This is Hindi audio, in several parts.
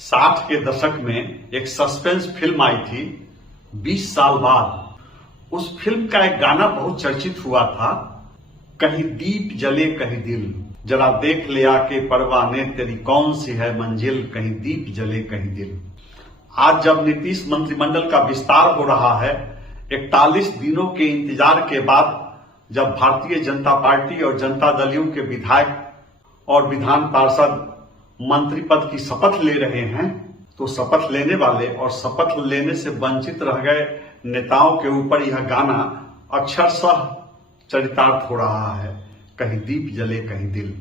60 के दशक में एक सस्पेंस फिल्म आई थी 20 साल बाद। उस फिल्म का एक गाना बहुत चर्चित हुआ था, कहीं दीप जले कहीं दिल, जरा देख ले आके परवाने तेरी कौन सी है मंजिल, कहीं दीप जले कहीं दिल। आज जब नीतीश मंत्रिमंडल का विस्तार हो रहा है, 41 दिनों के इंतजार के बाद जब भारतीय जनता पार्टी और जनता दलियों के विधायक और विधान पार्षद मंत्री पद की शपथ ले रहे हैं, तो शपथ लेने वाले और शपथ लेने से वंचित रह गए नेताओं के ऊपर यह गाना अक्षरशः चरितार्थ हो रहा है, कहीं दीप जले कहीं दिल।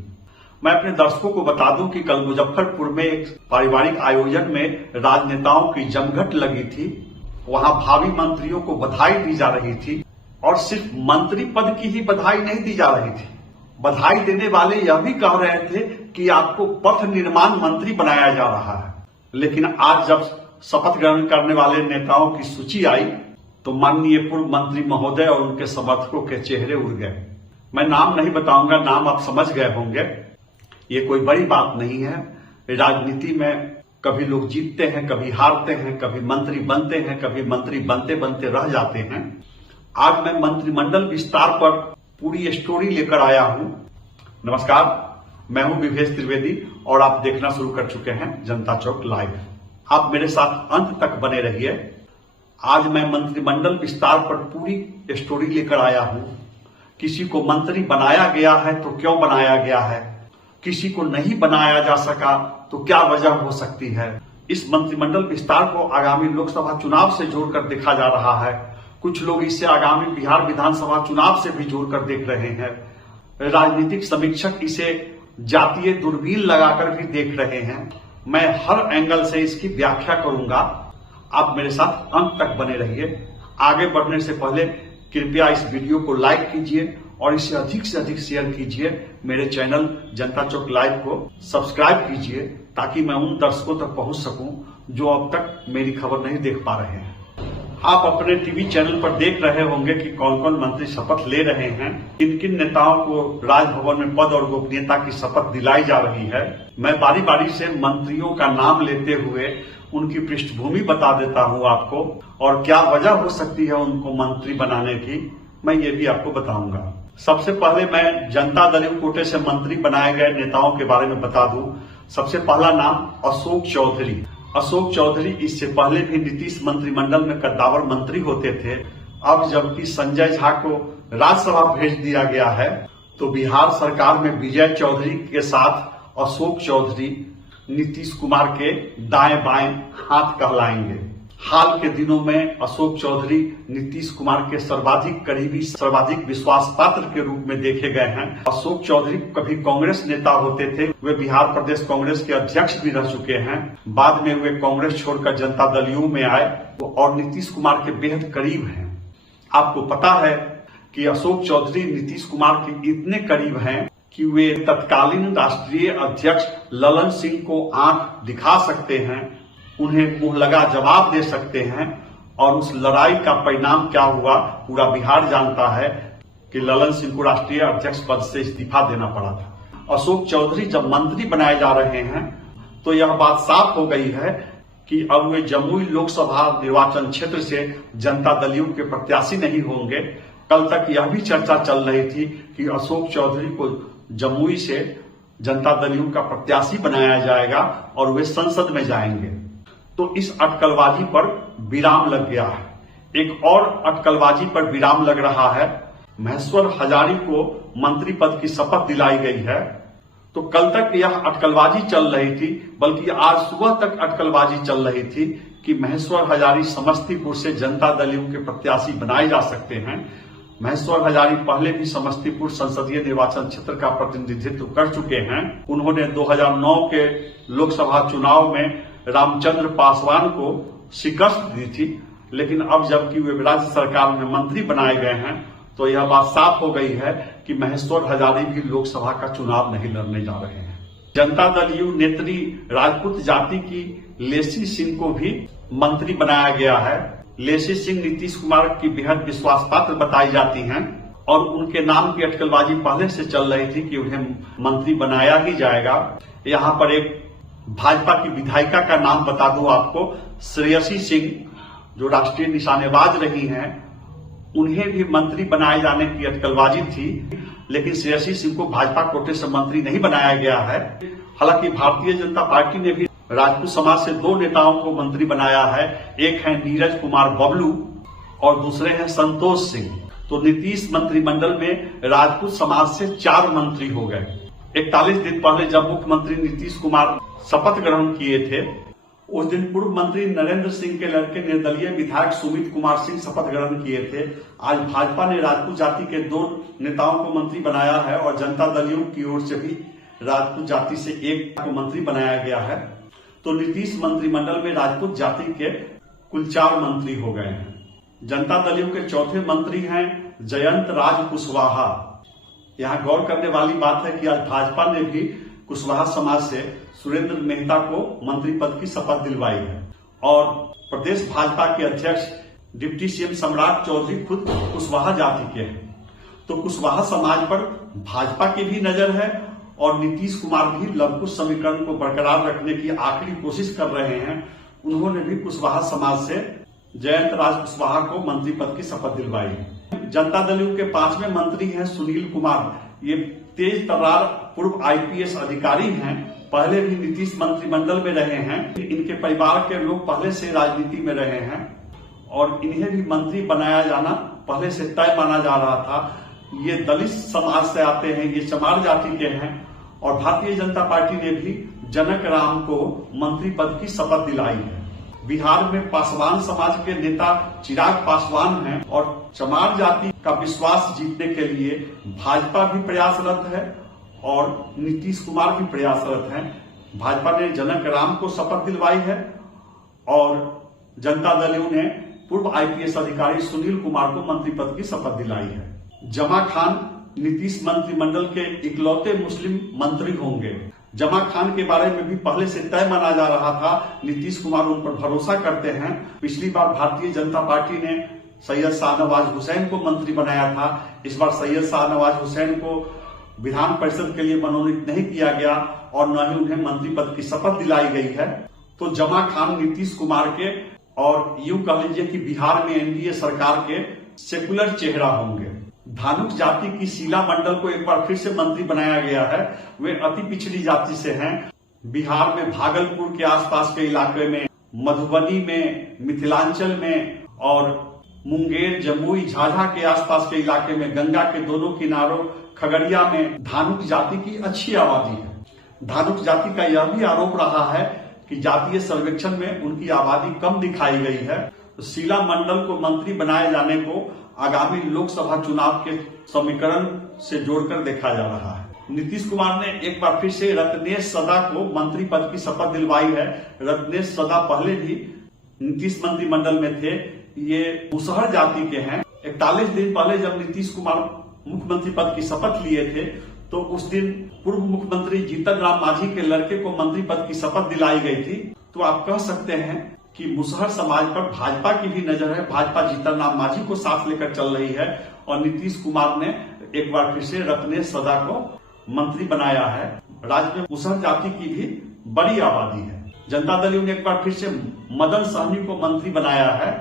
मैं अपने दर्शकों को बता दूं कि कल मुजफ्फरपुर में एक पारिवारिक आयोजन में राजनेताओं की जमघट लगी थी। वहां भावी मंत्रियों को बधाई दी जा रही थी और सिर्फ मंत्री पद की ही बधाई नहीं दी जा रही थी, बधाई देने वाले यह भी कह रहे थे कि आपको पथ निर्माण मंत्री बनाया जा रहा है। लेकिन आज जब शपथ ग्रहण करने वाले नेताओं की सूची आई तो माननीय पूर्व मंत्री महोदय और उनके समर्थकों के चेहरे उड़ गए। मैं नाम नहीं बताऊंगा, नाम आप समझ गए होंगे। ये कोई बड़ी बात नहीं है। राजनीति में कभी लोग जीतते हैं, कभी हारते हैं, कभी मंत्री बनते हैं, कभी मंत्री बनते बनते रह जाते हैं। आज मैं मंत्रिमंडल विस्तार पर पूरी स्टोरी लेकर आया हूं। नमस्कार, मैं हूं विवेश त्रिवेदी और आप देखना शुरू कर चुके हैं जनता चौक लाइव। आप मेरे साथ अंत तक बने रहिए। आज मैं मंत्रिमंडल विस्तार पर पूरी स्टोरी लेकर आया हूं। किसी को मंत्री बनाया गया है तो क्यों बनाया गया है, किसी को नहीं बनाया जा सका तो क्या वजह हो सकती है। इस मंत्रिमंडल विस्तार को आगामी लोकसभा चुनाव से जोड़कर देखा जा रहा है। कुछ लोग इसे आगामी बिहार विधानसभा चुनाव से भी जोड़कर देख रहे हैं। राजनीतिक समीक्षक इसे जातीय दूरबीन लगाकर भी देख रहे हैं। मैं हर एंगल से इसकी व्याख्या करूंगा। आप मेरे साथ अंत तक बने रहिए। आगे बढ़ने से पहले कृपया इस वीडियो को लाइक कीजिए और इसे अधिक से अधिक शेयर कीजिए। मेरे चैनल जनता चौक लाइव को सब्सक्राइब कीजिए ताकि मैं उन दर्शकों तक पहुंच सकूं जो अब तक मेरी खबर नहीं देख पा रहे हैं। आप अपने टीवी चैनल पर देख रहे होंगे कि कौन कौन मंत्री शपथ ले रहे हैं, किन किन नेताओं को राजभवन में पद और गोपनीयता की शपथ दिलाई जा रही है। मैं बारी बारी से मंत्रियों का नाम लेते हुए उनकी पृष्ठभूमि बता देता हूं आपको, और क्या वजह हो सकती है उनको मंत्री बनाने की, मैं ये भी आपको बताऊंगा। सबसे पहले मैं जनता दलियों कोटे से मंत्री बनाए गए नेताओं के बारे में बता दूं। सबसे पहला नाम अशोक चौधरी। अशोक चौधरी इससे पहले भी नीतीश मंत्रिमंडल में कद्दावर मंत्री होते थे। अब जबकि संजय झा को राज्यसभा भेज दिया गया है तो बिहार सरकार में विजय चौधरी के साथ अशोक चौधरी नीतीश कुमार के दाएं बाएं हाथ कहलाएंगे। हाल के दिनों में अशोक चौधरी नीतीश कुमार के सर्वाधिक करीबी, सर्वाधिक विश्वास पात्र के रूप में देखे गए हैं। अशोक चौधरी कभी कांग्रेस नेता होते थे, वे बिहार प्रदेश कांग्रेस के अध्यक्ष भी रह चुके हैं। बाद में वे कांग्रेस छोड़कर जनता दलियों में आए और नीतीश कुमार के बेहद करीब हैं। आपको पता है कि अशोक चौधरी नीतीश कुमार के इतने करीब हैं कि वे तत्कालीन राष्ट्रीय अध्यक्ष ललन सिंह को आंख दिखा सकते हैं, उन्हें मुंह लगा जवाब दे सकते हैं। और उस लड़ाई का परिणाम क्या हुआ पूरा बिहार जानता है कि ललन सिंह को राष्ट्रीय अध्यक्ष पद से इस्तीफा देना पड़ा था। अशोक चौधरी जब मंत्री बनाए जा रहे हैं तो यह बात साफ हो गई है कि अब वे जमुई लोकसभा निर्वाचन क्षेत्र से जनता दलियों के प्रत्याशी नहीं होंगे। कल तक यह भी चर्चा चल रही थी कि अशोक चौधरी को जमुई से जनता दलियों का प्रत्याशी बनाया जाएगा और वे संसद में जाएंगे। तो इस अटकलबाजी पर विराम लग गया है। एक और अटकलबाजी पर विराम लग रहा है। महेश्वर हजारी को मंत्री पद की शपथ दिलाई गई है। तो कल तक यह अटकलबाजी चल रही थी, बल्कि आज सुबह तक अटकलबाजी चल रही थी कि महेश्वर हजारी समस्तीपुर से जनता दलियों के प्रत्याशी बनाए जा सकते हैं। महेश्वर हजारी पहले भी समस्तीपुर संसदीय निर्वाचन क्षेत्र का प्रतिनिधित्व कर चुके हैं। उन्होंने 2009 के लोकसभा चुनाव में रामचंद्र पासवान को शिकस्त दी थी। लेकिन अब जबकि वे राज्य सरकार में मंत्री बनाए गए हैं तो यह बात साफ हो गई है कि महेश्वर हजारी भी लोकसभा का चुनाव नहीं लड़ने जा रहे हैं। जनता दलियों नेत्री राजपूत जाति की लेसी सिंह को भी मंत्री बनाया गया है। लेसी सिंह नीतीश कुमार की बेहद विश्वास पात्र बताई जाती हैं और उनके नाम की अटकलबाजी पहले से चल रही थी कि उन्हें मंत्री बनाया ही जाएगा। यहाँ पर एक भाजपा की विधायिका का नाम बता दूं आपको, श्रेयसी सिंह, जो राष्ट्रीय निशानेबाज रही हैं, उन्हें भी मंत्री बनाए जाने की अटकलबाजी थी, लेकिन श्रेयसी सिंह को भाजपा कोटे से मंत्री नहीं बनाया गया है। हालांकि भारतीय जनता पार्टी ने भी राजपूत समाज से 2 नेताओं को मंत्री बनाया है। एक है नीरज कुमार बबलू और दूसरे हैं संतोष सिंह। तो नीतीश मंत्रिमंडल में राजपूत समाज से 4 मंत्री हो गए। 41 दिन पहले जब मुख्यमंत्री नीतीश कुमार शपथ ग्रहण किए थे, उस दिन पूर्व मंत्री नरेंद्र सिंह के लड़के निर्दलीय विधायक सुमित कुमार सिंह शपथ ग्रहण किए थे। आज भाजपा ने राजपूत जाति के 2 नेताओं को मंत्री बनाया है और जनता दलियों की ओर से भी राजपूत जाति से 1 को मंत्री बनाया गया है। तो नीतीश मंत्रिमंडल में राजपूत जाति के कुल 4 मंत्री हो गए हैं। जनता दलियों के चौथे मंत्री हैं जयंत राज कुशवाहा। यहाँ गौर करने वाली बात है कि आज भाजपा ने भी कुशवाहा समाज से सुरेंद्र मेहता को मंत्री पद की शपथ दिलवाई है और प्रदेश भाजपा के अध्यक्ष डिप्टी सीएम सम्राट चौधरी खुद कुशवाहा जाति के हैं। तो कुशवाहा समाज पर भाजपा की भी नजर है और नीतीश कुमार भी लवकुश समीकरण को बरकरार रखने की आखिरी कोशिश कर रहे हैं। उन्होंने भी कुशवाहा समाज से जयंत राज कुशवाहा को मंत्री पद की शपथ दिलवाई। जनता दलियों के 5वें मंत्री हैं सुनील कुमार। ये तेज तर्रार पूर्व आईपीएस अधिकारी हैं, पहले भी नीतीश मंत्रिमंडल में रहे हैं। इनके परिवार के लोग पहले से राजनीति में रहे हैं और इन्हें भी मंत्री बनाया जाना पहले से तय माना जा रहा था। ये दलित समाज से आते हैं, ये चमार जाति के हैं और भारतीय जनता पार्टी ने भी जनक राम को मंत्री पद की शपथ दिलाई है। बिहार में पासवान समाज के नेता चिराग पासवान हैं और चमार जाति का विश्वास जीतने के लिए भाजपा भी प्रयासरत है और नीतीश कुमार भी प्रयासरत हैं। भाजपा ने जनक राम को शपथ दिलवाई है और जनता दलियों ने पूर्व आईपीएस अधिकारी सुनील कुमार को मंत्री पद की शपथ दिलाई है। जमा खान नीतीश मंत्रिमंडल के इकलौते मुस्लिम मंत्री होंगे। जमा खान के बारे में भी पहले से तय माना जा रहा था। नीतीश कुमार उन पर भरोसा करते हैं। पिछली बार भारतीय जनता पार्टी ने सैयद शाहनवाज हुसैन को मंत्री बनाया था। इस बार सैयद शाहनवाज हुसैन को विधान परिषद के लिए मनोनीत नहीं किया गया और न ही उन्हें मंत्री पद की शपथ दिलाई गई है। तो जमा खान नीतीश कुमार के और यूं कह लीजिए कि बिहार में एनडीए सरकार के सेकुलर चेहरा होंगे। धानुक जाति की शीला मंडल को एक बार फिर से मंत्री बनाया गया है। वे अति पिछड़ी जाति से हैं। बिहार में भागलपुर के आसपास के इलाके में, मधुबनी में, मिथिलांचल में और मुंगेर, जमुई, झाझा के आसपास के इलाके में, गंगा के दोनों किनारों, खगड़िया में धानुक जाति की अच्छी आबादी है। धानुक जाति का यह भी आरोप रहा है कि जातीय सर्वेक्षण में उनकी आबादी कम दिखाई गई है। तो शीला मंडल को मंत्री बनाए जाने को आगामी लोकसभा चुनाव के समीकरण से जोड़कर देखा जा रहा है। नीतीश कुमार ने एक बार फिर से रत्नेश सदा को मंत्री पद की शपथ दिलवाई है। रत्नेश सदा पहले भी नीतीश मंत्रिमंडल में थे। ये मुसहर जाति के हैं। 41 दिन पहले जब नीतीश कुमार मुख्यमंत्री पद की शपथ लिए थे तो उस दिन पूर्व मुख्यमंत्री जीतन राम मांझी के लड़के को मंत्री पद की शपथ दिलाई गई थी। तो आप कह सकते हैं कि मुसहर समाज पर भाजपा की भी नजर है। भाजपा जीतन राम मांझी को साथ लेकर चल रही है और नीतीश कुमार ने एक बार फिर से रत्नेश सदा को मंत्री बनाया है। राज्य में मुसहर जाति की भी बड़ी आबादी है। जनता दलियों ने एक बार फिर से मदन सहनी को मंत्री बनाया है।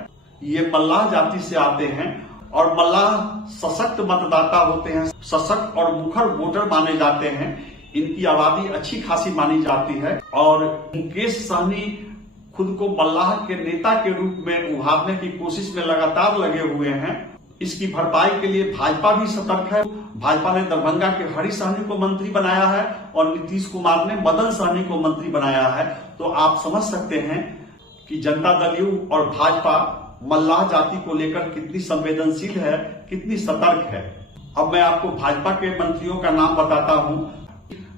ये मल्लाह जाति से आते हैं और मल्लाह सशक्त मतदाता होते हैं, सशक्त और मुखर वोटर माने जाते हैं। इनकी आबादी अच्छी खासी मानी जाती है और मुकेश सहनी खुद को मल्लाह के नेता के रूप में उभारने की कोशिश में लगातार लगे हुए हैं। इसकी भरपाई के लिए भाजपा भी सतर्क है। भाजपा ने दरभंगा के हरि सहनी को मंत्री बनाया है और नीतीश कुमार ने मदन सहनी को मंत्री बनाया है। तो आप समझ सकते हैं कि जनता दलियों और भाजपा मल्लाह जाति को लेकर कितनी संवेदनशील है, कितनी सतर्क है। अब मैं आपको भाजपा के मंत्रियों का नाम बताता हूं।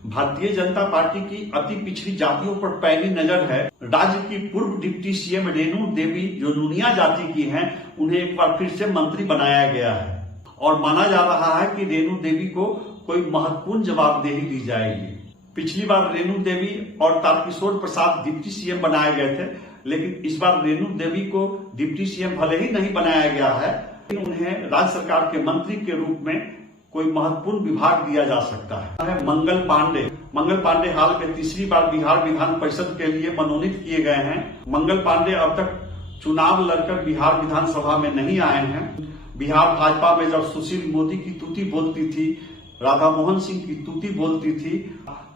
भारतीय जनता पार्टी की अति पिछड़ी जातियों पर पैनी नजर है। राज्य की पूर्व डिप्टी सीएम रेणु देवी जो नूनिया जाति की हैं, उन्हें एक बार फिर से मंत्री बनाया गया है और माना जा रहा है कि रेणु देवी को कोई महत्वपूर्ण जवाबदेही दी जाएगी। पिछली बार रेणु देवी और तारकिशोर प्रसाद डिप्टी सीएम बनाए गए थे, लेकिन इस बार रेणु देवी को डिप्टी सीएम भले ही नहीं बनाया गया है, लेकिन उन्हें राज्य सरकार के मंत्री के रूप में कोई महत्वपूर्ण विभाग दिया जा सकता है। मंगल पांडे मंगल पांडे हाल में तीसरी बार बिहार विधान परिषद के लिए मनोनीत किए गए हैं। मंगल पांडे अब तक चुनाव लड़कर बिहार विधानसभा में नहीं आए हैं। बिहार भाजपा में जब सुशील मोदी की तूती बोलती थी, राधा मोहन सिंह की तूती बोलती थी,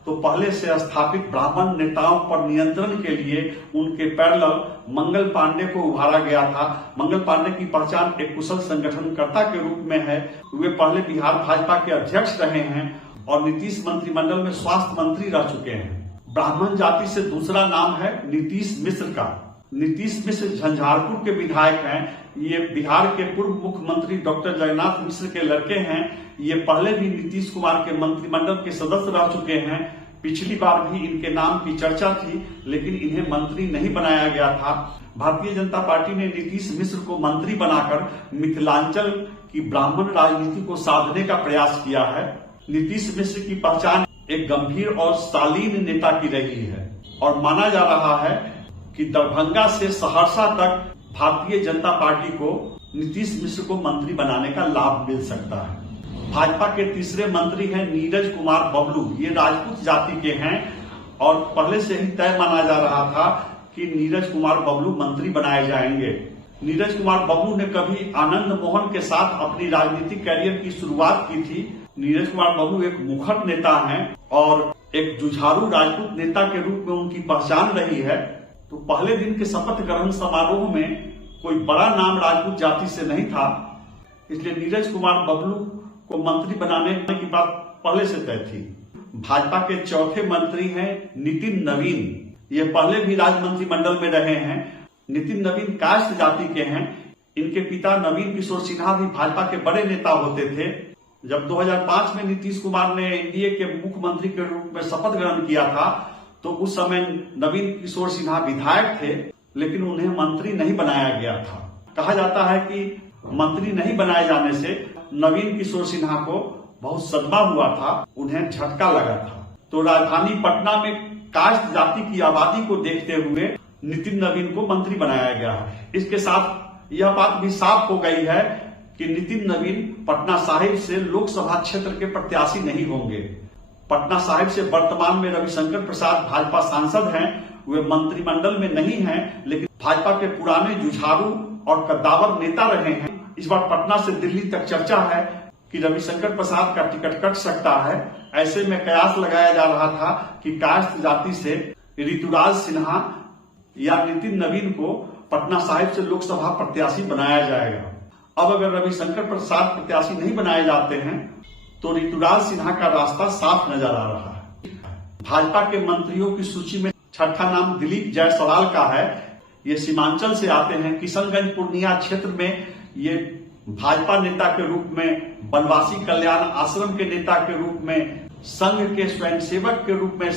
तो पहले से स्थापित ब्राह्मण नेताओं पर नियंत्रण के लिए उनके पैरेलल मंगल पांडे को उभारा गया था। मंगल पांडे की पहचान एक कुशल संगठनकर्ता के रूप में है। वे पहले बिहार भाजपा के अध्यक्ष रहे हैं और नीतीश मंत्रिमंडल में स्वास्थ्य मंत्री रह चुके हैं। ब्राह्मण जाति से दूसरा नाम है नीतीश मिश्र का। नीतीश मिश्र झंझारपुर के विधायक हैं। ये बिहार के पूर्व मुख्यमंत्री डॉक्टर जगन्नाथ मिश्र के लड़के हैं। ये पहले भी नीतीश कुमार के मंत्रिमंडल के सदस्य रह चुके हैं। पिछली बार भी इनके नाम की चर्चा थी, लेकिन इन्हें मंत्री नहीं बनाया गया था। भारतीय जनता पार्टी ने नीतीश मिश्र को मंत्री बनाकर मिथिलांचल की ब्राह्मण राजनीति को साधने का प्रयास किया है। नीतीश मिश्र की पहचान एक गंभीर और शालीन नेता की रही है और माना जा रहा है कि दरभंगा से सहरसा तक भारतीय जनता पार्टी को नीतीश मिश्र को मंत्री बनाने का लाभ मिल सकता है। भाजपा के तीसरे मंत्री हैं नीरज कुमार बबलू। ये राजपूत जाति के हैं और पहले से ही तय माना जा रहा था कि नीरज कुमार बबलू मंत्री बनाए जाएंगे। नीरज कुमार बबलू ने कभी आनंद मोहन के साथ अपनी राजनीतिक कैरियर की शुरुआत की थी। नीरज कुमार बबलू एक मुखर नेता हैं और एक जुझारू राजपूत नेता के रूप में उनकी पहचान रही है। तो पहले दिन के शपथ ग्रहण समारोह में कोई बड़ा नाम राजपूत जाति से नहीं था, इसलिए नीरज कुमार बबलू को मंत्री बनाने की बात पहले से तय थी। भाजपा के चौथे मंत्री हैं नितिन नवीन। ये पहले भी राज्य मंत्रिमंडल में रहे हैं। नितिन नवीन काष्ठ जाति के हैं। इनके पिता नवीन किशोर सिन्हा भी भाजपा के बड़े नेता होते थे। जब 2005 में नीतीश कुमार ने एनडीए के मुख्यमंत्री के रूप में शपथ ग्रहण किया था, तो उस समय नवीन किशोर सिन्हा विधायक थे, लेकिन उन्हें मंत्री नहीं बनाया गया था। कहा जाता है कि मंत्री नहीं बनाए जाने से नवीन किशोर सिन्हा को बहुत सदमा हुआ था, उन्हें झटका लगा था। तो राजधानी पटना में काष्ठ जाति की आबादी को देखते हुए नितिन नवीन को मंत्री बनाया गया है। इसके साथ यह बात भी साफ हो गई है कि नितिन नवीन पटना साहिब से लोकसभा क्षेत्र के प्रत्याशी नहीं होंगे। पटना साहिब से वर्तमान में रविशंकर प्रसाद भाजपा सांसद हैं। वे मंत्रिमंडल में नहीं हैं, लेकिन भाजपा के पुराने जुझारू और कद्दावर नेता रहे हैं। इस बार पटना से दिल्ली तक चर्चा है कि रविशंकर प्रसाद का टिकट कट सकता है। ऐसे में कयास लगाया जा रहा था कि काष्ठ जाति से ऋतुराज सिन्हा या नितिन नवीन को पटना साहिब से लोकसभा प्रत्याशी बनाया जाएगा। अब अगर रविशंकर प्रसाद प्रत्याशी नहीं बनाए जाते हैं तो ऋतुराज सिन्हा का रास्ता साफ नजर आ रहा है। भाजपा के मंत्रियों की सूची में छठा नाम दिलीप जायसवाल का है। ये सीमांचल से आते हैं। किशनगंज पूर्णिया क्षेत्र में ये भाजपा नेता के रूप में, वनवासी कल्याण आश्रम के नेता के रूप में, संघ के स्वयंसेवक के रूप में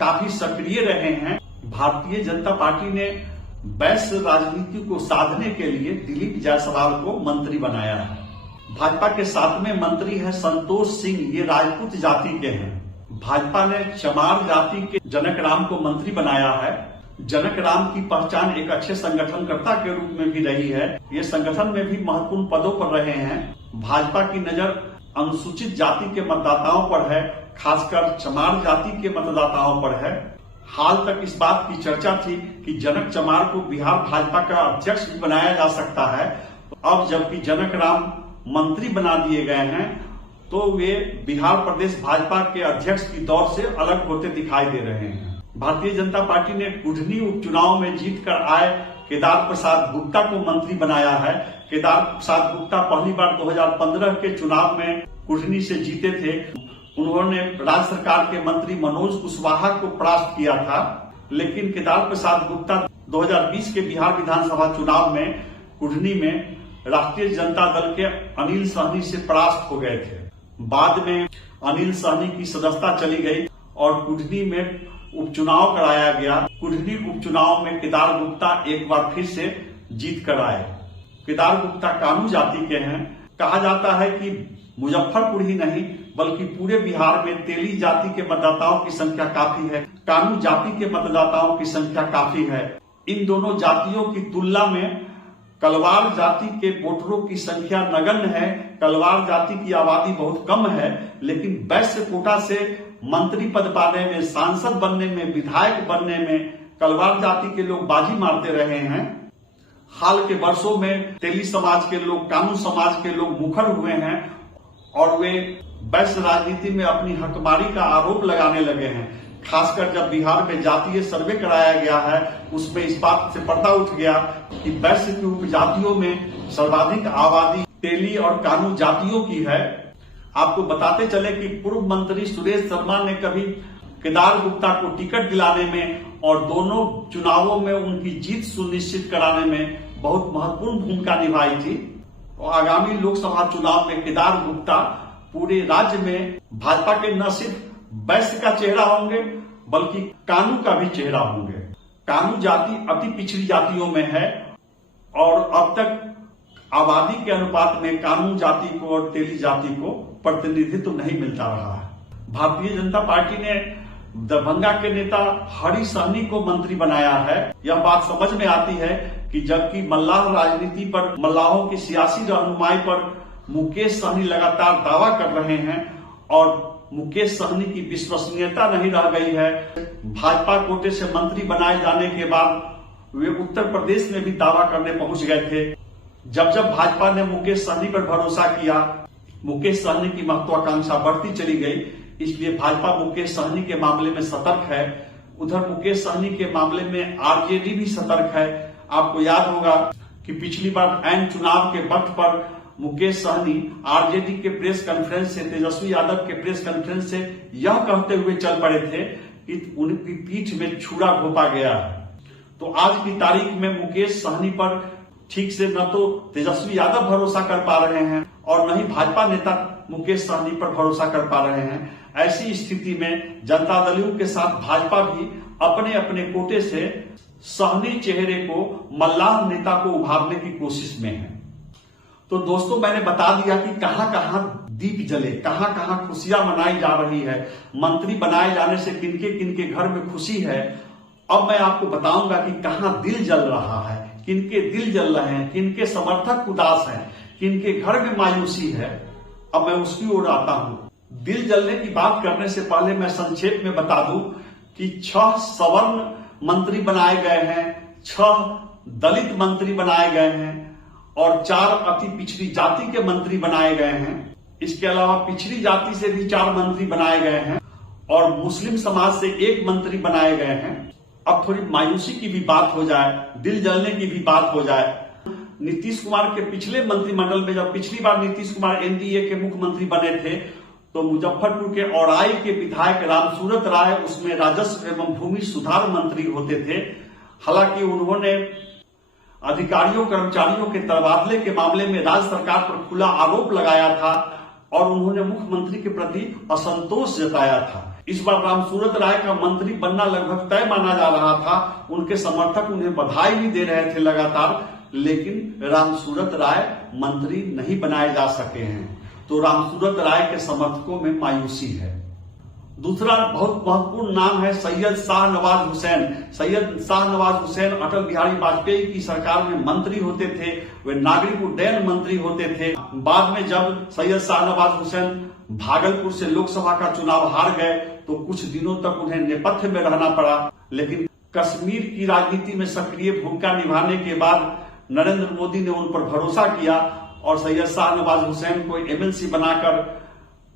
काफी सक्रिय रहे हैं। भारतीय जनता पार्टी ने वैश्य राजनीति को साधने के लिए दिलीप जायसवाल को मंत्री बनाया है। भाजपा के 7वें मंत्री हैं संतोष सिंह। ये राजपूत जाति के हैं। भाजपा ने चमार जाति के जनक राम को मंत्री बनाया है। जनक राम की पहचान एक अच्छे संगठनकर्ता के रूप में भी रही है। ये संगठन में भी महत्वपूर्ण पदों पर रहे हैं। भाजपा की नजर अनुसूचित जाति के मतदाताओं पर है, खासकर चमार जाति के मतदाताओं पर है। हाल तक इस बात की चर्चा थी कि जनक चमार को बिहार भाजपा का अध्यक्ष भी बनाया जा सकता है। अब जबकि जनक राम मंत्री बना दिए गए हैं, तो वे बिहार प्रदेश भाजपा के अध्यक्ष की दौर से अलग होते दिखाई दे रहे हैं। भारतीय जनता पार्टी ने कुढ़नी उपचुनाव में जीतकर आए केदार प्रसाद गुप्ता को मंत्री बनाया है। केदार प्रसाद गुप्ता पहली बार 2015 के चुनाव में कुढ़नी से जीते थे। उन्होंने राज्य सरकार के मंत्री मनोज कुशवाहा को परास्त किया था, लेकिन केदार प्रसाद गुप्ता 2020 के बिहार विधानसभा चुनाव में कुढ़नी में राष्ट्रीय जनता दल के अनिल सहनी से परास्त हो गए थे। बाद में अनिल सहनी की सदस्यता चली गई और कुढ़नी में उपचुनाव कराया गया। कुढ़नी उपचुनाव में केदार गुप्ता एक बार फिर से जीत कर आए। केदार गुप्ता कानू जाति के हैं। कहा जाता है कि मुजफ्फरपुर ही नहीं बल्कि पूरे बिहार में तेली जाति के मतदाताओं की संख्या काफी है, कानू जाति के मतदाताओं की संख्या काफी है। इन दोनों जातियों की तुलना में कलवार जाति के वोटरों की संख्या नगण्य है। कलवार जाति की आबादी बहुत कम है, लेकिन वैश्य कोटा से मंत्री पद पाने में, सांसद बनने में, विधायक बनने में कलवार जाति के लोग बाजी मारते रहे हैं। हाल के वर्षों में तेली समाज के लोग, कानू समाज के लोग मुखर हुए हैं और वे वैश्य राजनीति में अपनी हकमारी का आरोप लगाने लगे हैं। खासकर जब बिहार में जातीय सर्वे कराया गया है, उसमें इस बात से पर्दा उठ गया कि वैश्य की उपजातियों में सर्वाधिक आबादी तेली और कानू जातियों की है। आपको बताते चले कि पूर्व मंत्री सुरेश शर्मा ने कभी केदार गुप्ता को टिकट दिलाने में और दोनों चुनावों में उनकी जीत सुनिश्चित कराने में बहुत महत्वपूर्ण भूमिका निभाई थी। और आगामी लोकसभा चुनाव में केदार गुप्ता पूरे राज्य में भाजपा के न सिर्फ वैश्य का चेहरा होंगे बल्कि कानू का भी चेहरा होंगे। कानू जाति अति पिछड़ी जातियों में है और अब तक आबादी के अनुपात में कानू जाति को और तेली जाति को प्रतिनिधित्व नहीं मिलता रहा है। भारतीय जनता पार्टी ने दरभंगा के नेता हरि सहनी को मंत्री बनाया है। यह बात समझ में आती है कि जबकि मल्लाह राजनीति पर, मल्लाहों की सियासी रहनुमाई पर मुकेश सहनी लगातार दावा कर रहे हैं और मुकेश सहनी की विश्वसनीयता नहीं रह गई है। भाजपा कोटे से मंत्री बनाए जाने के बाद वे उत्तर प्रदेश में भी दावा करने पहुंच गए थे। जब जब भाजपा ने मुकेश सहनी पर भरोसा किया, मुकेश सहनी की महत्वाकांक्षा बढ़ती चली गई। इसलिए भाजपा मुकेश सहनी के मामले में सतर्क है। उधर मुकेश सहनी के मामले में आरजेडी भी सतर्क है। आपको याद होगा कि पिछली बार ऐन चुनाव के वक्त पर मुकेश सहनी आरजेडी के प्रेस कॉन्फ्रेंस से, तेजस्वी यादव के प्रेस कॉन्फ्रेंस से यह कहते हुए चल पड़े थे कि उनकी पीठ में छुरा घोंपा गया है। तो आज की तारीख में मुकेश सहनी पर ठीक से न तो तेजस्वी यादव भरोसा कर पा रहे हैं और न ही भाजपा नेता मुकेश सहनी पर भरोसा कर पा रहे हैं। ऐसी स्थिति में जनता दल के साथ भाजपा भी अपने अपने कोटे से सहनी चेहरे को, मल्लाह नेता को उभारने की कोशिश में है। तो दोस्तों, मैंने बता दिया कि कहां कहां दीप जले, कहां कहां खुशियां मनाई जा रही है, मंत्री बनाए जाने से किनके किनके घर में खुशी है। अब मैं आपको बताऊंगा कि कहां दिल जल रहा है, किनके दिल जल रहे हैं, किनके समर्थक उदास हैं, किनके घर में मायूसी है। अब मैं उसकी ओर आता हूं। दिल जलने की बात करने से पहले मैं संक्षेप में बता दूं कि 6 सवर्ण मंत्री बनाए गए हैं, 6 दलित मंत्री बनाए गए हैं और 4 अति पिछड़ी जाति के मंत्री बनाए गए हैं। इसके अलावा पिछड़ी जाति से भी 4 मंत्री बनाए गए हैं और मुस्लिम समाज से 1 मंत्री बनाए गए हैं। अब थोड़ी मायूसी की भी बात हो जाए, दिल जलने की भी बात हो जाए। नीतीश कुमार के पिछले मंत्रिमंडल में जब पिछली बार नीतीश कुमार एनडीए के मुख्यमंत्री बने थे तो मुजफ्फरपुर के औराई के विधायक रामसूरत राय उसमें राजस्व एवं भूमि सुधार मंत्री होते थे। हालांकि उन्होंने अधिकारियों कर्मचारियों के तबादले के मामले में राज्य सरकार पर खुला आरोप लगाया था और उन्होंने मुख्यमंत्री के प्रति असंतोष जताया था। इस बार रामसूरत राय का मंत्री बनना लगभग तय माना जा रहा था। उनके समर्थक उन्हें बधाई भी दे रहे थे लगातार, लेकिन रामसूरत राय मंत्री नहीं बनाए जा सके हैं। तो रामसूरत राय के समर्थकों में मायूसी है। दूसरा बहुत महत्वपूर्ण नाम है सैयद शाहनवाज हुसैन। सैयद शाहनवाज हुसैन अटल बिहारी वाजपेयी की सरकार में मंत्री होते थे। वे नागरिक उड्डयन मंत्री होते थे। बाद में जब सैयद शाहनवाज हुसैन भागलपुर से लोकसभा का चुनाव हार गए तो कुछ दिनों तक उन्हें नेपथ्य में रहना पड़ा। लेकिन कश्मीर की राजनीति में सक्रिय भूमिका निभाने के बाद नरेंद्र मोदी ने उन पर भरोसा किया और सैयद शाहनवाज हुसैन को एमएलसी बनाकर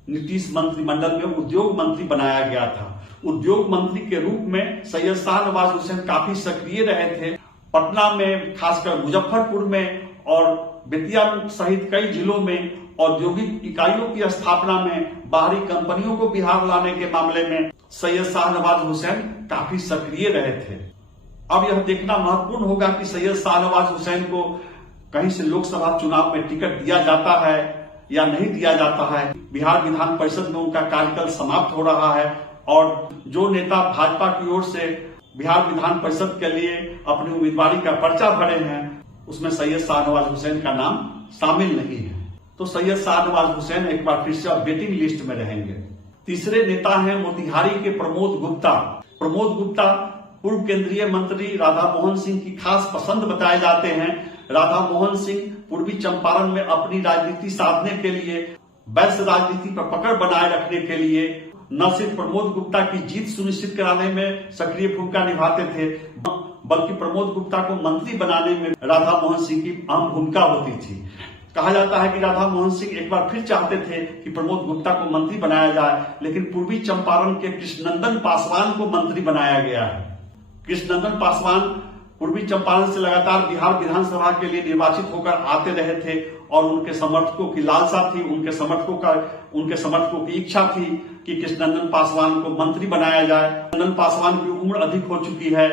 नीतीश मंत्रिमंडल में उद्योग मंत्री बनाया गया था। उद्योग मंत्री के रूप में सैयद शाहनवाज हुसैन काफी सक्रिय रहे थे। पटना में, खासकर मुजफ्फरपुर में और बेतिया सहित कई जिलों में औद्योगिक इकाइयों की स्थापना में, बाहरी कंपनियों को बिहार लाने के मामले में सैयद शाहनवाज हुसैन काफी सक्रिय रहे थे। अब यह देखना महत्वपूर्ण होगा कि सैयद शाहनवाज हुसैन को कहीं से लोकसभा चुनाव में टिकट दिया जाता है या नहीं दिया जाता है। बिहार विधान परिषद में उनका कार्यकाल समाप्त हो रहा है और जो नेता भाजपा की ओर से बिहार विधान परिषद के लिए अपनी उम्मीदवारी का पर्चा भरे हैं उसमें सैयद शाहनवाज हुसैन का नाम शामिल नहीं है। तो सैयद शाहनवाज हुसैन एक बार फिर से वेटिंग लिस्ट में रहेंगे। तीसरे नेता हैं मोतिहारी के प्रमोद गुप्ता। प्रमोद गुप्ता पूर्व केंद्रीय मंत्री राधा मोहन सिंह की खास पसंद बताए जाते हैं। राधा मोहन सिंह पूर्वी चंपारण में अपनी राजनीति साधने के लिए, वैश्य राजनीति पर पकड़ बनाए रखने के लिए न सिर्फ प्रमोद गुप्ता की जीत सुनिश्चित कराने में सक्रिय भूमिका निभाते थे, बल्कि प्रमोद गुप्ता को मंत्री बनाने में राधा मोहन सिंह की अहम भूमिका होती थी। कहा जाता है कि राधा मोहन सिंह एक बार फिर चाहते थे कि प्रमोद गुप्ता को मंत्री बनाया जाए, लेकिन पूर्वी चंपारण के कृष्णनंदन पासवान को मंत्री बनाया गया है। कृष्णनंदन पासवान पूर्वी चंपारण से लगातार बिहार विधानसभा के लिए निर्वाचित होकर आते रहे थे और उनके समर्थकों की लालसा थी, उनके समर्थकों की इच्छा थी कि कृष्णनंदन पासवान को मंत्री बनाया जाए। कृष्णनंदन पासवान की उम्र अधिक हो चुकी है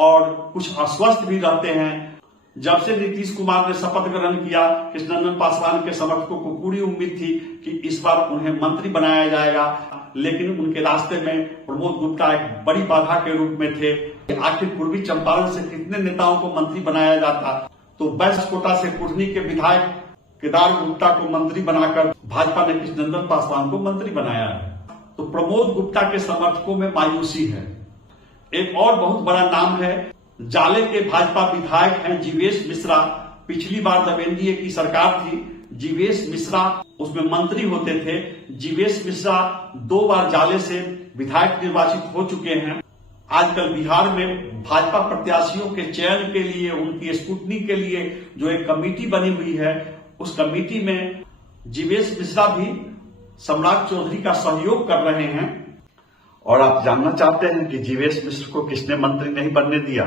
और कुछ अस्वस्थ भी रहते हैं। जब से नीतीश कुमार ने शपथ ग्रहण किया, कृष्णनंदन पासवान के समर्थकों को पूरी उम्मीद थी कि इस बार उन्हें मंत्री बनाया जाएगा, लेकिन उनके रास्ते में प्रमोद गुप्ता एक बड़ी बाधा के रूप में थे। आखिर पूर्वी चंपारण से कितने नेताओं को मंत्री बनाया जाता, तो बैसकोटा से कुढ़नी के विधायक केदार गुप्ता को मंत्री बनाकर भाजपा ने कृष्णनंदन पासवान को मंत्री बनाया है। तो प्रमोद गुप्ता के समर्थकों में मायूसी है। एक और बहुत बड़ा नाम है, जाले के भाजपा विधायक हैं जीवेश मिश्रा। पिछली बार जब एनडीए की सरकार थी, जीवेश मिश्रा उसमें मंत्री होते थे। जीवेश मिश्रा 2 बार जाले से विधायक निर्वाचित हो चुके हैं। आजकल बिहार में भाजपा प्रत्याशियों के चयन के लिए, उनकी स्क्रूटनी के लिए जो एक कमेटी बनी हुई है, उस कमेटी में जीवेश मिश्रा भी सम्राट चौधरी का सहयोग कर रहे हैं। और आप जानना चाहते हैं कि जीवेश मिश्र को किसने मंत्री नहीं बनने दिया?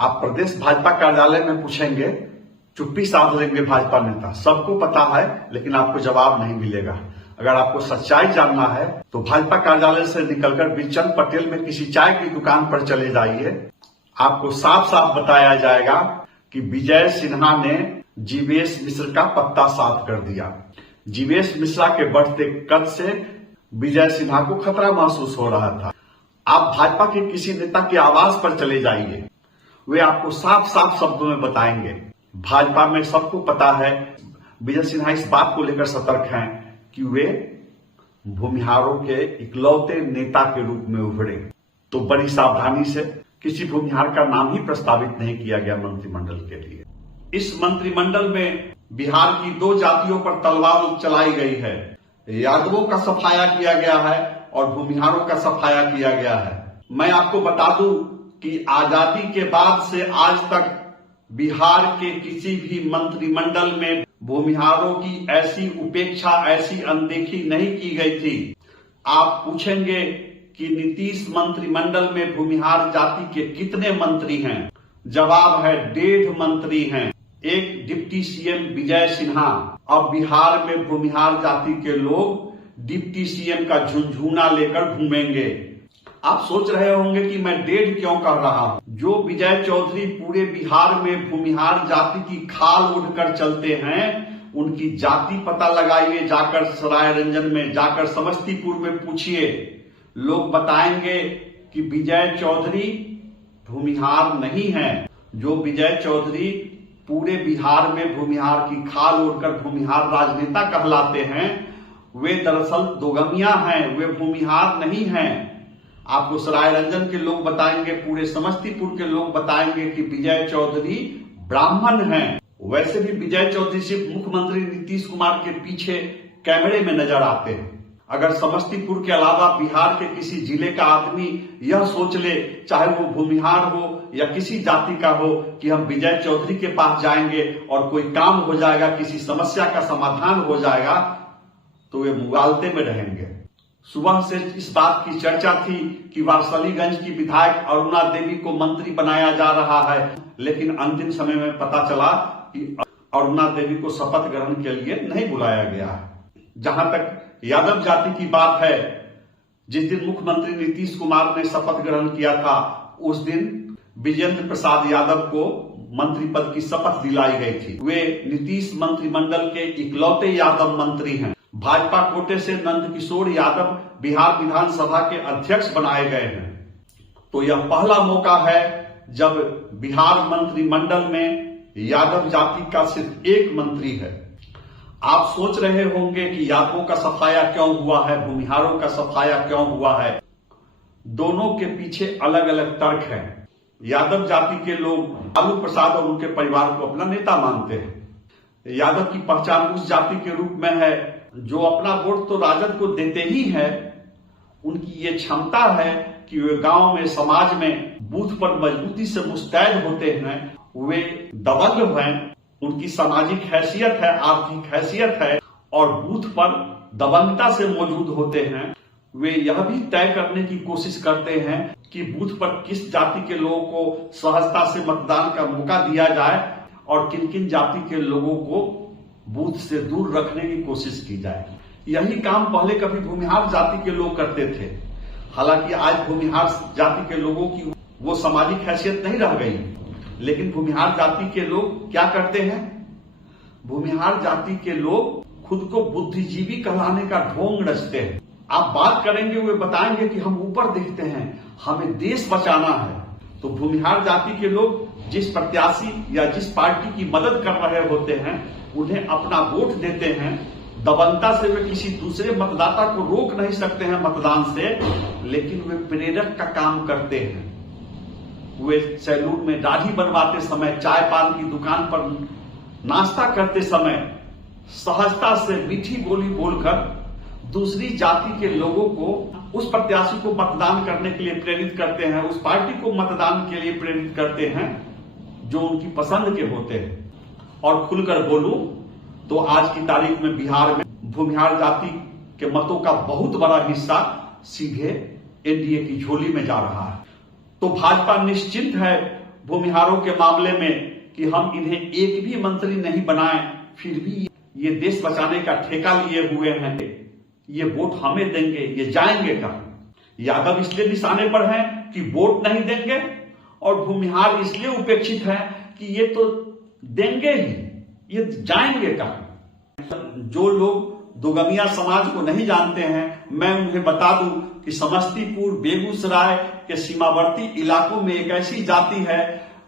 आप प्रदेश भाजपा कार्यालय में पूछेंगे, चुप्पी साध लेंगे भाजपा नेता। सबको पता है, लेकिन आपको जवाब नहीं मिलेगा। अगर आपको सच्चाई जानना है तो भाजपा कार्यालय से निकलकर बिलचंद पटेल में किसी चाय की दुकान पर चले जाइए। आपको साफ साफ बताया जाएगा कि विजय सिन्हा ने जीवेश मिश्र का पत्ता साफ कर दिया। जीवेश मिश्रा के बढ़ते कद से विजय सिन्हा को खतरा महसूस हो रहा था। आप भाजपा के किसी नेता के आवास पर चले जाइए, वे आपको साफ साफ शब्दों में बताएंगे। भाजपा में सबको पता है, विजय सिन्हा इस बात को लेकर सतर्क हैं कि वे भूमिहारों के इकलौते नेता के रूप में उभरे। तो बड़ी सावधानी से किसी भूमिहार का नाम ही प्रस्तावित नहीं किया गया मंत्रिमंडल के लिए। इस मंत्रिमंडल में बिहार की 2 जातियों पर तलवार चलाई गई है। यादवों का सफाया किया गया है और भूमिहारों का सफाया किया गया है। मैं आपको बता दूं कि आजादी के बाद से आज तक बिहार के किसी भी मंत्रिमंडल में भूमिहारों की ऐसी उपेक्षा, ऐसी अनदेखी नहीं की गई थी। आप पूछेंगे कि नीतीश मंत्रिमंडल में भूमिहार जाति के कितने मंत्री हैं? जवाब है 1.5 मंत्री हैं। एक डिप्टी सीएम विजय सिन्हा। अब बिहार में भूमिहार जाति के लोग डिप्टी सीएम का झुनझुना लेकर घूमेंगे। आप सोच रहे होंगे कि मैं 1.5 क्यों कह रहा हूं। जो विजय चौधरी पूरे बिहार में भूमिहार जाति की खाल उड़कर चलते हैं, उनकी जाति पता लगाइए, जाकर सराय रंजन में, जाकर समस्तीपुर में पूछिए। लोग बताएंगे कि विजय चौधरी भूमिहार नहीं है। जो विजय चौधरी पूरे बिहार में भूमिहार की खाल उड़कर भूमिहार राजनेता कहलाते हैं, वे दरअसल दोगमिया हैं, वे भूमिहार नहीं हैं। आपको सराय रंजन के लोग बताएंगे, पूरे समस्तीपुर के लोग बताएंगे कि विजय चौधरी ब्राह्मण हैं। वैसे भी विजय चौधरी सिर्फ मुख्यमंत्री नीतीश कुमार के पीछे कैमरे में नजर आते हैं। अगर समस्तीपुर के अलावा बिहार के किसी जिले का आदमी यह सोच ले, चाहे वो भूमिहार हो या किसी जाति का हो, कि हम विजय चौधरी के पास जाएंगे और कोई काम हो जाएगा, किसी समस्या का समाधान हो जाएगा, तो वे मुगालते में रहेंगे। सुबह से इस बात की चर्चा थी कि वारसलीगंज की विधायक अरुणा देवी को मंत्री बनाया जा रहा है, लेकिन अंतिम समय में पता चला कि अरुणा देवी को शपथ ग्रहण के लिए नहीं बुलाया गया है। जहां तक यादव जाति की बात है, जिस दिन मुख्यमंत्री नीतीश कुमार ने शपथ ग्रहण किया था, उस दिन विजेंद्र प्रसाद यादव को मंत्री पद की शपथ दिलाई गई थी। वे नीतीश मंत्रिमंडल के इकलौते यादव मंत्री हैं। भाजपा कोटे से नंदकिशोर यादव बिहार विधानसभा के अध्यक्ष बनाए गए हैं। तो यह पहला मौका है जब बिहार मंत्रिमंडल में यादव जाति का सिर्फ एक मंत्री है। आप सोच रहे होंगे कि यादवों का सफाया क्यों हुआ है, भूमिहारों का सफाया क्यों हुआ है। दोनों के पीछे अलग अलग तर्क हैं। यादव जाति के लोग लालू प्रसाद और उनके परिवार को अपना नेता मानते हैं। यादव की पहचान उस जाति के रूप में है जो अपना वोट तो राजद को देते ही है, उनकी ये क्षमता है कि वे गांव में, समाज में बूथ पर मजबूती से मुस्तैद होते हैं, वे दबंग हैं, उनकी सामाजिक हैसियत है, आर्थिक हैसियत है और बूथ पर दबंगता से मौजूद होते हैं। वे यह भी तय करने की कोशिश करते हैं कि बूथ पर किस जाति के लोगों को सहजता से मतदान का मौका दिया जाए और किन किन जाति के लोगों को बूथ से दूर रखने की कोशिश की जाए। यही काम पहले कभी भूमिहार जाति के लोग करते थे। हालांकि आज भूमिहार जाति के लोगों की वो सामाजिक हैसियत नहीं रह गई, लेकिन भूमिहार जाति के लोग क्या करते हैं? भूमिहार जाति के लोग खुद को बुद्धिजीवी कहलाने का ढोंग रचते हैं। आप बात करेंगे, वे बताएंगे कि हम ऊपर देखते हैं, हमें देश बचाना है। तो भूमिहार जाति के लोग जिस प्रत्याशी या जिस पार्टी की मदद कर रहे होते हैं, उन्हें अपना वोट देते हैं। दबंगता से वे किसी दूसरे मतदाता को रोक नहीं सकते हैं मतदान से, लेकिन वे प्रेरक का काम करते हैं। वे सैलून में दाढ़ी बनवाते समय, चाय पान की दुकान पर नाश्ता करते समय सहजता से मीठी बोली बोलकर दूसरी जाति के लोगों को, उस प्रत्याशी को मतदान करने के लिए प्रेरित करते हैं, उस पार्टी को मतदान के लिए प्रेरित करते हैं जो उनकी पसंद के होते हैं। और खुलकर बोलूं तो आज की तारीख में बिहार में भूमिहार जाति के मतों का बहुत बड़ा हिस्सा सीधे एनडीए की झोली में जा रहा है। तो भाजपा निश्चिंत है भूमिहारों के मामले में कि हम इन्हें एक भी मंत्री नहीं बनाएं, फिर भी ये देश बचाने का ठेका लिए हुए हैं, ये वोट हमें देंगे, ये जाएंगे कहाँ? यादव इसलिए निशाने पर हैं कि वोट नहीं देंगे, और भूमिहार इसलिए उपेक्षित है कि ये तो देंगे ही, ये जाएंगे कहाँ? जो लोग दोगमिया समाज को नहीं जानते हैं, मैं उन्हें बता दूं कि समस्तीपुर, बेगूसराय के सीमावर्ती इलाकों में एक ऐसी जाति है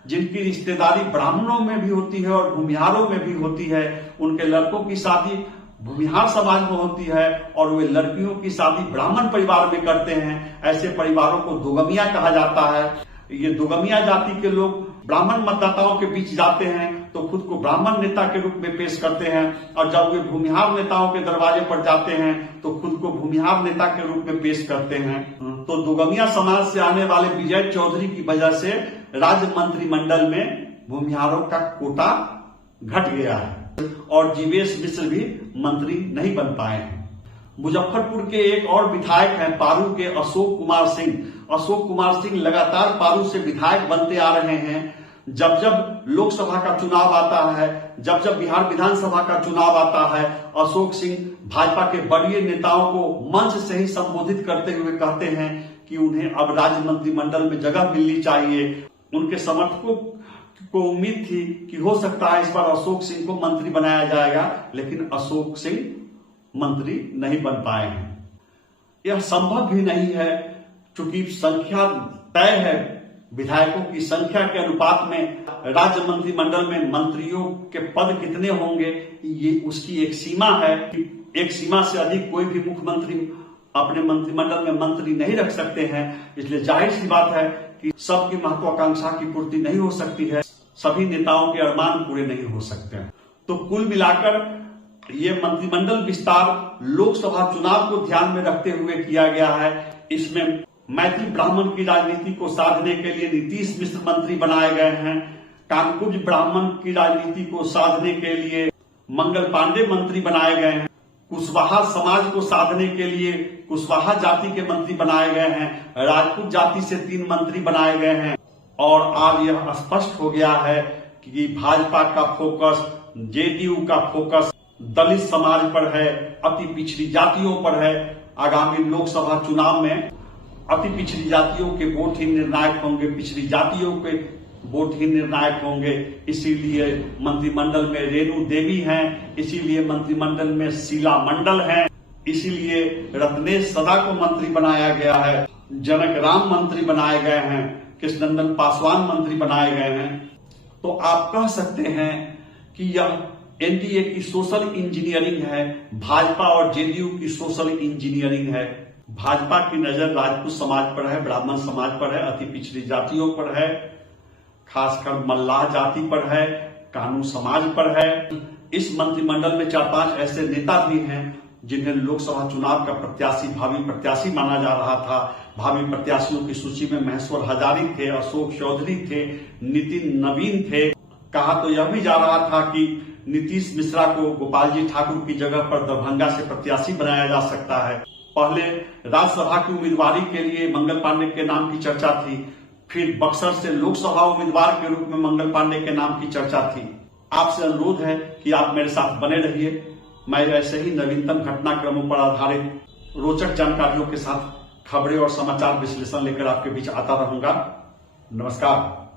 जिनकी रिश्तेदारी ब्राह्मणों में भी होती है और भूमिहारों में भी होती है। उनके लड़कों की शादी भूमिहार समाज में होती है और वे लड़कियों की शादी ब्राह्मण परिवार में करते हैं। ऐसे परिवारों को दोगमिया कहा जाता है। ये दोगमिया जाति के लोग ब्राह्मण मतदाताओं के बीच जाते हैं तो खुद को ब्राह्मण नेता के रूप में पेश करते हैं, और जब वे भूमिहार नेताओं के दरवाजे पर जाते हैं तो खुद को भूमिहार नेता के रूप में पेश करते हैं। तो दोगमिया समाज से आने वाले विजय चौधरी की वजह से राज्य मंत्रिमंडल में भूमिहारों का कोटा घट गया है और जीवेश मिश्र भी मंत्री नहीं बन पाए हैं। मुजफ्फरपुर के एक और विधायक हैं पारू के अशोक कुमार सिंह। अशोक कुमार सिंह लगातार पारू से विधायक बनते आ रहे हैं। जब जब लोकसभा का चुनाव आता है, जब जब बिहार विधानसभा का चुनाव आता है, अशोक सिंह भाजपा के बड़े नेताओं को मंच से ही संबोधित करते हुए कहते हैं कि उन्हें अब राज्य मंत्रिमंडल में जगह मिलनी चाहिए। उनके समर्थकों को उम्मीद थी कि हो सकता है इस बार अशोक सिंह को मंत्री बनाया जाएगा, लेकिन अशोक सिंह मंत्री नहीं बन पाए हैं। यह संभव भी नहीं है क्योंकि संख्या तय है, विधायकों की संख्या के अनुपात में राज्य मंत्रिमंडल में मंत्रियों के पद कितने होंगे, ये उसकी एक सीमा है। एक सीमा से अधिक कोई भी मुख्यमंत्री अपने मंत्रिमंडल में मंत्री नहीं रख सकते हैं। इसलिए जाहिर सी बात है कि सबकी महत्वाकांक्षा की पूर्ति नहीं हो सकती है, सभी नेताओं के अरमान पूरे नहीं हो सकते हैं। तो कुल मिलाकर ये मंत्रिमंडल विस्तार लोकसभा चुनाव को ध्यान में रखते हुए किया गया है। इसमें मैथिल ब्राह्मण की राजनीति को साधने के लिए नीतीश मिश्र मंत्री बनाए गए हैं। कानकुब्ज ब्राह्मण की राजनीति को साधने के लिए मंगल पांडे मंत्री बनाए गए हैं। कुशवाहा समाज को साधने के लिए कुशवाहा जाति के मंत्री बनाए गए हैं। राजपूत जाति से 3 मंत्री बनाए गए हैं। और आज यह स्पष्ट हो गया है कि भाजपा का फोकस, जेडीयू का फोकस दलित समाज पर है, अति पिछड़ी जातियों पर है। आगामी लोकसभा चुनाव में अति पिछड़ी जातियों के वोट ही निर्णायक होंगे, पिछड़ी जातियों के वोट ही निर्णायक होंगे। इसीलिए मंत्रिमंडल में रेणु देवी हैं, इसीलिए मंत्रिमंडल में शीला मंडल हैं, इसीलिए रत्नेश सदा को मंत्री बनाया गया है, जनक राम मंत्री बनाए गए हैं, कृष्णनंदन पासवान मंत्री बनाए गए हैं। तो आप कह सकते हैं कि यह एनडीए की सोशल इंजीनियरिंग है, भाजपा और जेडीयू की सोशल इंजीनियरिंग है। भाजपा की नजर राजपूत समाज पर है, ब्राह्मण समाज पर है, अति पिछड़ी जातियों पर है, खासकर मल्लाह जाति पर है, कानू समाज पर है। इस मंत्रिमंडल में 4-5 ऐसे नेता भी हैं जिन्हें लोकसभा चुनाव का भावी प्रत्याशी माना जा रहा था। भावी प्रत्याशियों की सूची में महेश्वर हजारी थे, अशोक चौधरी थे, नितिन नवीन थे। कहा तो यह भी जा रहा था कि नीतीश मिश्रा को गोपाल जी ठाकुर की जगह पर दरभंगा से प्रत्याशी बनाया जा सकता है। पहले राज्यसभा की उम्मीदवारी के लिए मंगल पांडे के नाम की चर्चा थी, फिर बक्सर से लोकसभा उम्मीदवार के रूप में मंगल पांडे के नाम की चर्चा थी। आपसे अनुरोध है कि आप मेरे साथ बने रहिए। मैं ऐसे ही नवीनतम घटनाक्रमों पर आधारित रोचक जानकारियों के साथ खबरें और समाचार विश्लेषण लेकर आपके बीच आता रहूंगा। नमस्कार।